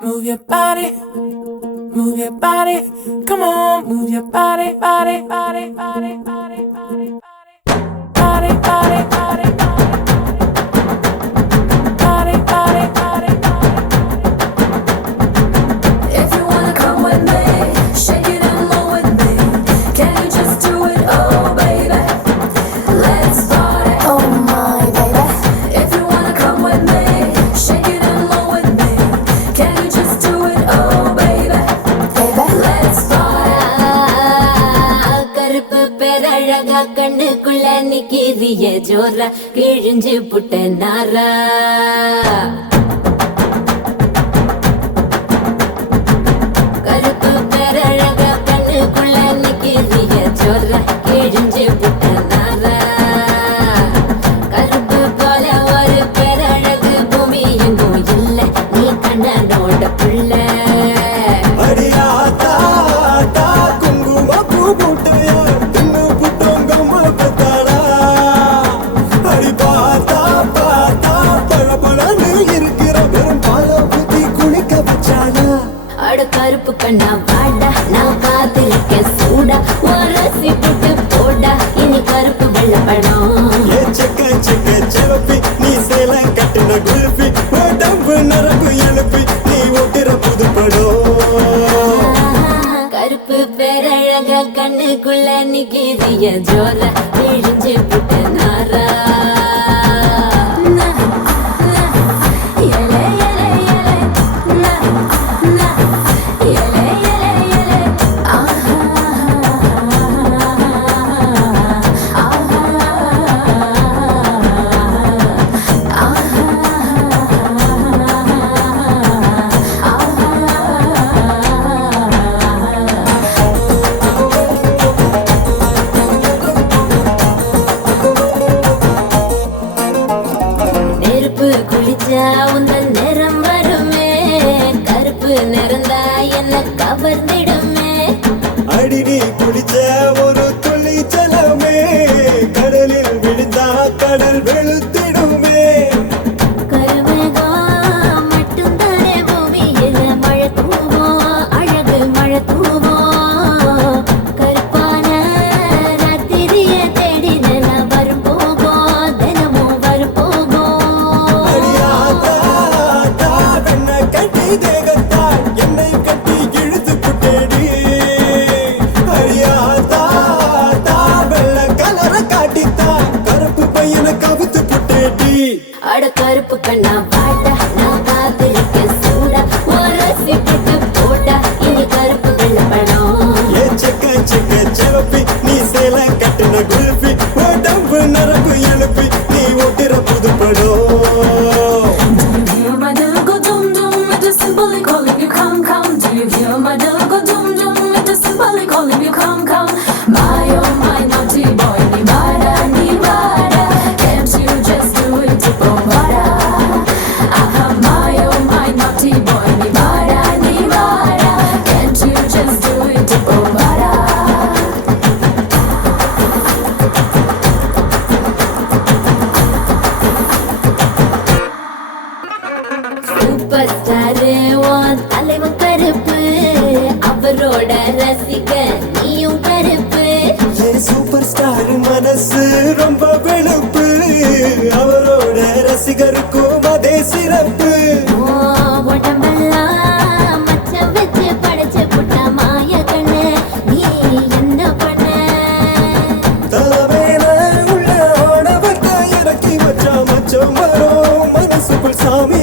Move your body, move your body. Come on, move your body, body, body, body, body, body, body, body, body, body, body, body, body, body. If you wanna come with me, shake it and move with me. Can you just do it, oh baby? Let's party, oh my baby. If you wanna come with me, shake it and move with me. Can you just do it, oh baby? Let's party. கருப்பு பேரழகா கண்ணுக்குள்ள நிக்கிறிய ஜோரா கிழிஞ்சு புட்ட நாரா கருப்பு பேரழகா கண்ணுக்குள்ள நிக்கிறிய ஜோரா கிழிஞ்சு புட்ட நாரா கருப்பு போல ஒரு பேரழகு பூமி எங்கும் இல்ல நீ கண்ணனோட புள்ள கருப்பு கண்ணா வாடா நான் காத்திருக்கேன் சூடா உரசி புட்டு போடா இனி கருப்பு வெள்ள படம் நீ சேல கட்டின குல்பி உடம்பு நரம்பு எழுப்பி நீ ஒட்டுற புது படம் கருப்பு பேரழகா கண்ணுக்குள்ள நிக்கிறிய ஜோரா கிழிஞ்சு புட்ட நாரா குளிச்சா உந்தன் நிறம் வருமே கருப்பு நிறந்தா என்ன கவர்ந்திடுமே அடி நீ குளிச்ச ஒரு துளி ஜலமே கடலில் விழுந்தா கடல் வெளுத்திடுமே கருமேகம் மட்டும் தானே பூமியில மழை தூவோம் அழகு மழை தூவோம் கருப்பான ராத்திரிய தேடி நில வரும் போகும் தினமும் வரும் போகும் தேகத்தால் என்னை கட்டி இழுத்து புட்டேடி அழியாதா வெள்ள கலர காட்டித்தா கருப்பு பையனை கவுத்து புட்டேடி அட கருப்பு கண்ணா வாடா நான் காத்திருக்கேன் சூடா உரசி புட்டு போடா இனி கருப்பு வெள்ள படம் செவப்பி நீ சேல கட்டின குல்பி உடம்பு நரம்பு எழுப்பி நீ ஒட்டுற புது படம் My little go dum dum, it is simply calling you come come. Do you hear my little go dum dum? It is simply calling you come come. My oh my naughty boy, ni vada. Can't you just do it to Pomada? Aha, my oh my naughty boy, ni vada. Can't you just do it to Pomada? Super star உன் தலைவன் கருப்பு அவரோட ரசிக நீயும் கருப்பு super star மனசு ரொம்ப வெளுப்பு அவரோட ரசிகருக்கும் அதே சிறப்பு உடம்பெல்லாம் மச்சம் வச்சு படைச்சு புட்ட மாய கண்ணு நீ என்ன பண்ண தலைமையில உள்ள ஆடவத்தை இறக்கி வச்சா மச்சம் வரும் மனசுக்குள் சாமி